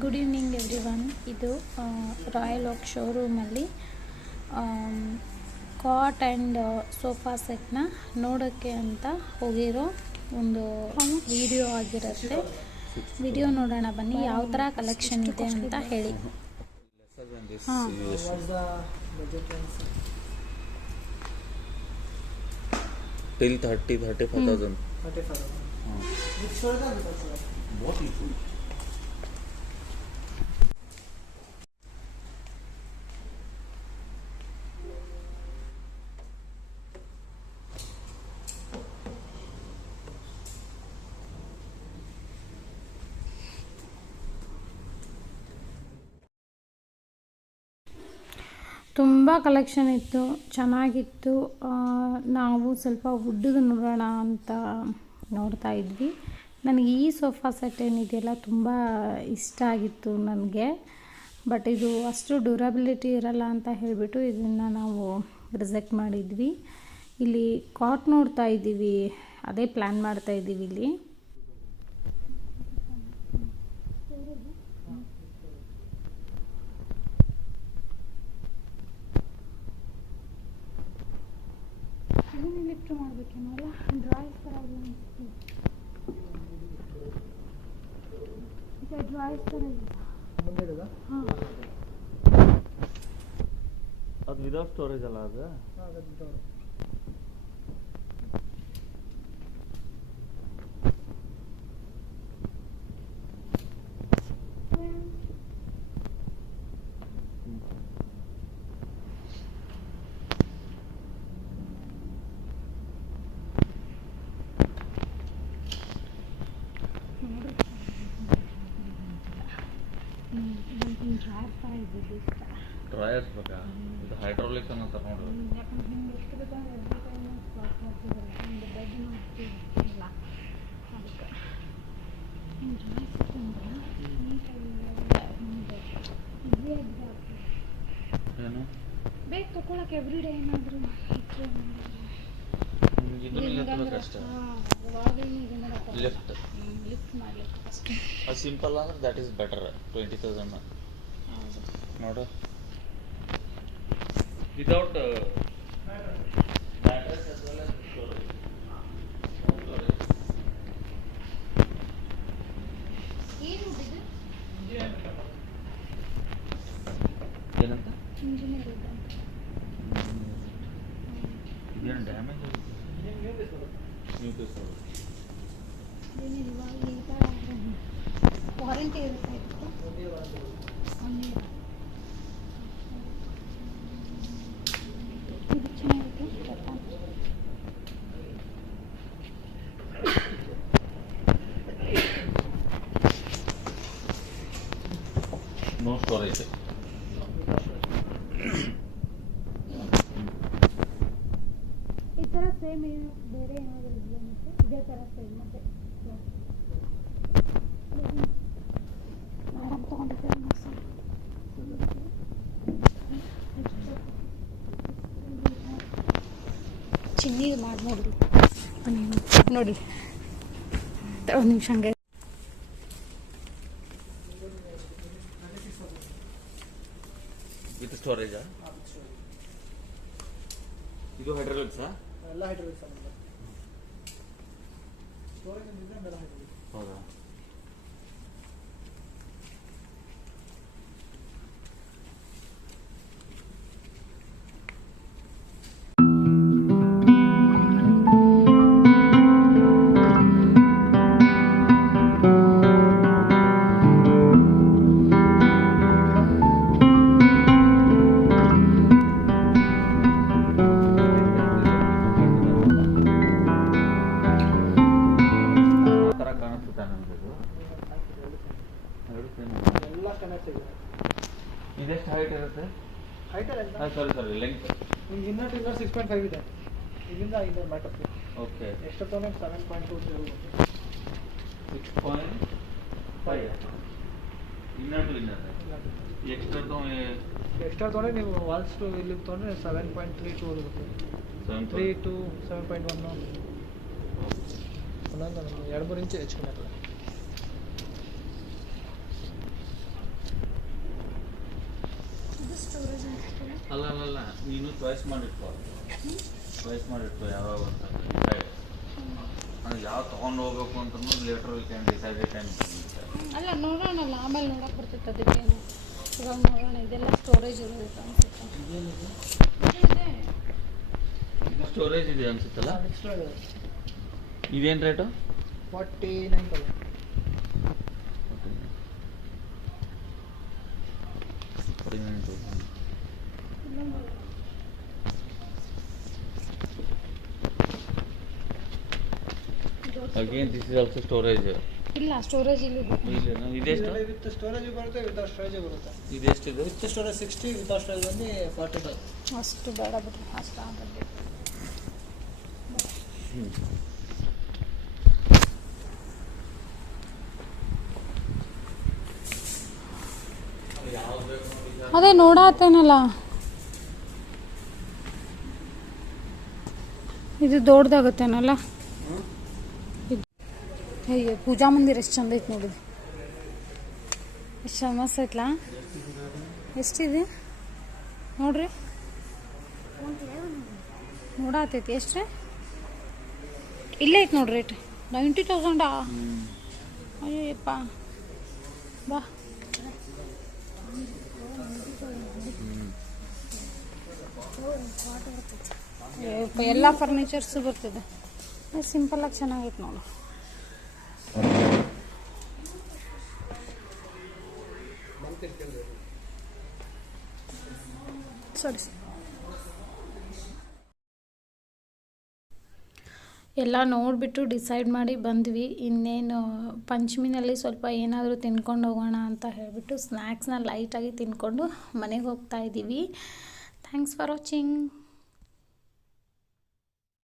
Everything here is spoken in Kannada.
ಗುಡ್ ಈವ್ನಿಂಗ್ ಎವ್ರಿ ಒನ್ ಇದು ರಾಯಲ್ ಓಕ್ ಶೋರೂಮಲ್ಲಿ ಕಾಟ್ ಆ್ಯಂಡ್ ಸೋಫಾ ಸೆಟ್ನ ನೋಡೋಕ್ಕೆ ಅಂತ ಹೋಗಿರೋ ಒಂದು ವಿಡಿಯೋ ಆಗಿರುತ್ತೆ. ವಿಡಿಯೋ ನೋಡೋಣ ಬನ್ನಿ ಯಾವ ಥರ ಕಲೆಕ್ಷನ್ ಇದೆ ಅಂತ ಹೇಳಿ. ಹಾಂ. ತುಂಬ ಕಲೆಕ್ಷನ್ ಇತ್ತು, ಚೆನ್ನಾಗಿತ್ತು. ನಾವು ಸ್ವಲ್ಪ ವುಡ್ದು ನೋಡೋಣ ಅಂತ ನೋಡ್ತಾ ಇದ್ವಿ. ನನಗೆ ಈ ಸೋಫಾ ಸೆಟ್ ಏನಿದೆಯಲ್ಲ ತುಂಬ ಇಷ್ಟ ಆಗಿತ್ತು ನನಗೆ. ಬಟ್ ಇದು ಅಷ್ಟು ಡ್ಯೂರಬಿಲಿಟಿ ಇರಲ್ಲ ಅಂತ ಹೇಳಿಬಿಟ್ಟು ಇದನ್ನು ನಾವು ರಿಜೆಕ್ಟ್ ಮಾಡಿದ್ವಿ. ಇಲ್ಲಿ ಕಾಟ್ ನೋಡ್ತಾ ಇದ್ದೀವಿ, ಅದೇ ಪ್ಲ್ಯಾನ್ ಮಾಡ್ತಾ ಇದ್ದೀವಿ ಇಲ್ಲಿ. ಲಿಫ್ಟ್ ಮಾಡಬೇಕೇನಲ್ಲ ಡ್ರಾಯ್ಸ್ ಥರ ಇದೆ ಅನ್ಸುತ್ತೆ. ಈಗ ಡ್ರಾಯ್ಸ್ ಥರ ಇಲ್ಲ? ಹಾಂ. ಅದು ವಿದೌಟ್ ಸ್ಟೋರೇಜ್ ಅಲ್ಲ ಅದು ಹಾ, ಅದು door. ಡ್ರಾಯರ್ ಥರ ಇದ್ದಿದ್ದು ಇಷ್ಟ ಡ್ರಾಯರ್ಸ್ ಬೇಕಾ ಇದು ಹೈಡ್ರಾಲಿಕ್ ಅನ್ನಂತಾರೆ ನೋಡು ಯಾಕಂದ್ರೆ ಹಿಂಗೆ ಎಷ್ಟು ಬೇಕಾದ್ರೆ ಎವ್ರಿ ಟೈಮ್ ಸ್ಲಾಟ್ ಮಾಡ್ತಿದ್ದಲ್ಲ ಒಂದು ಬೆಡ್ ಮಾಡ್ತಿಲ್ಲ ಅದಕ್ಕೆ ಹಿಂಗೆ ಡ್ರಾಯ್ಸ್ ಇದು ನೀಟಾಗಿ ಅನ್ನ ತಗೊಂಡು. ಏನು? ಬೇಕು ತಗೊಳಕ್ಕೆ ಎವ್ರಿ ಡೇ ಏನಾದರೂ ಲಿಫ್ಟ್ ಲಿಫ್ಟ್ ಮಾಡ್ಲಿಕ್ಕೆ ಸಿಂಪಲ್ ಅಂದ್ರೆ that is better twenty thousand ನೋಡು without mattress as well as storage. Storage. ಏನು ಇದು ಏನಂತ ಇಂಜಿನಿಯರ್ ಇದ್ದಂತ ಇದೇನು ಡ್ಯಾಮೇಜ್ ಏನ್ new piece ಬರುತ್ತೆ? ನೀವು ಪೀಸ್ ಏನಿಲ್ವಾ ಈ ಥರ ವಾರಂಟಿ ಇರುತ್ತೆ ಇದಕ್ಕೆ ಒಂದೇ warranty ಬರುತ್ತೆ. ಒನ್ ಇಯರ್ ಇದು ಚೆನ್ನಾಗಿತ್ತು ಗೊತ್ತಾ ನೋ ಸ್ಟೋರೇಜ್ ಈ ಥರ ಸೇಮ್ ಏನು ಬೇರೆ ಏನಾದರೂ ಇದೆಯಾ ಮತ್ತೆ? ಇದೇ ಥರ ಸೇಮ್ ಮತ್ತೆ? ಮೇಡಮ್ ತೊಗೊಂಡಿದ್ದೆ ಚಿನ್ನಿ ಮಾಡಿ ನೋಡಿ. ನೋಡಿ. ಒಂದು ನಿಮಿಷ ಹಂಗೆ. ವಿತ್ ಸ್ಟೋರೇಜಾ. ಇದು ಹೈಡ್ರಾಲಿಕ್ಸಾ لا هيدروليك سمنه. ستورنج النظام لا هيدروليك. ಎಲ್ಲ ಕನೆಕ್ಟ್ ಇದೆ. ಇದೆಷ್ಟು ಹೈಟ್ ಇರುತ್ತೆ? ಹೈಟ್ ಅಲ್ಲಿ? ಸಾರಿ ಸಾರಿ ಲೆಂತ್ ನಿಮ್ಗೆ ಇನ್ನೂ ಸಿಕ್ಸ್ ಪಾಯಿಂಟ್ 6.5 ಇದೆ. ಇಲ್ಲಿಂದ ಐದು ಮ್ಯಾಟರ್ ಓಕೆ ಎಷ್ಟು seven 7.2 to zero six point five inner to inner extra extra ತೊಗೊಂಡ್ರೆ ನೀವು ವಾಲ್ಸ್ ಟು ಇಲ್ಲಿ ತೊಗೊಂಡ್ರೆ ಸೆವೆನ್ ಪಾಯಿಂಟ್ ತ್ರೀ ಟು ಹೋಗುತ್ತೆ seven three two seven point one ಒಂದೊಂದು ಎರಡು ಮೂರು ಇಂಚು ಹೆಚ್ಚು ಕಮ್ಮಿ ಆಗ್ತದೆ ನೀನು ಚಾಯ್ಸ್ ಮಾಡಿಟ್ಕೋ. ಚಾಯ್ಸ್ ಮಾಡಿಟ್ಕೋ ಯಾವಾಗ ಅಂತ ಡಿಸೈಡ್ ನನಗೆ ಯಾವ ತೊಗೊಂಡು ಹೋಗ್ಬೇಕು ಅಂತ later we can decide time ಅಲ್ಲ ನೋಡೋಣಲ್ಲ ಆಮೇಲೆ ನೋಡೋಕೆ ಬರ್ತೈತೆ ಅದಕ್ಕೇನು. ಇವಾಗ ನೋಡೋಣ ಇದೆಲ್ಲ ಸ್ಟೋರೇಜ್ ಇರುತ್ತೆ ಅನ್ಸುತ್ತೆ. ಇದೆ. ಇದು ಸ್ಟೋರೇಜ್ ಇದೆ ಅನ್ಸುತ್ತಲ್ಲ ಇದೇನು rate forty nine thousand again this is also storage ಇಲ್ಲ ಸ್ಟೋರೇಜ್ ಇಲ್ಲಿ. ಇಲ್ಲ ಇದೆಷ್ಟು? ವಿತ್ ಸ್ಟೋರೇಜ್ ಬರುತ್ತೆ ವಿತ್ ಸ್ಟೋರೇಜ್ ಬರುತ್ತೆ. ಇದೆಷ್ಟಿದೆ with storage sixty with storage ಬಂದು ಫಾರ್ಟಿ ಫೈವ್ ಅಷ್ಟು ಬೇಡ ಬಿಡಿ ಅಷ್ಟು ಆಗಲ್ಲ. ಅದೇ ನೋಡತ್ತೇನಲ್ಲ ಇದು ದೊಡ್ಡದಾಗತ್ತೇನಲ್ಲ? ಅಯ್ಯೋ, ಪೂಜಾ ಮಂದಿರ ಎಷ್ಟು ಚಂದ ಐತೆ ನೋಡಿದ್ರಿ ಎಷ್ಟು ಚಂದ ಐತ್ಲಾ? ಎಷ್ಟಿದೆ? ನೋಡ್ರಿ. ನೋಡಾತೈತಿ ಎಷ್ಟು ಇಲ್ಲೇ ಐತೆ ನೋಡ್ರಿ ರೇಟ್ ನೈಂಟಿ ತೌಸಂಡಾ? ಅಯ್ಯಪ್ಪ ಬಾ. ಎಲ್ಲ ಫರ್ನಿಚರ್ಸು ಬರ್ತದೆ. ಸಿಂಪಲಾಗಿ ಚೆನ್ನಾಗೈತೆ ನೋಡು. ಸರಿ ಎಲ್ಲ ನೋಡಿಬಿಟ್ಟು ಡಿಸೈಡ್ ಮಾಡಿ ಬಂದ್ವಿ. ಇನ್ನೇನು ಪಂಚಮಿನಲ್ಲಿ ಸ್ವಲ್ಪ ಏನಾದರೂ ತಿನ್ಕೊಂಡು ಹೋಗೋಣ ಅಂತ ಹೇಳಿಬಿಟ್ಟು ಸ್ನ್ಯಾಕ್ಸ್ನ ಲೈಟಾಗಿ ತಿನ್ಕೊಂಡು ಮನೆಗೆ ಹೋಗ್ತಾ ಇದ್ದೀವಿ ಥ್ಯಾಂಕ್ಸ್ ಫಾರ್ ವಾಚಿಂಗ್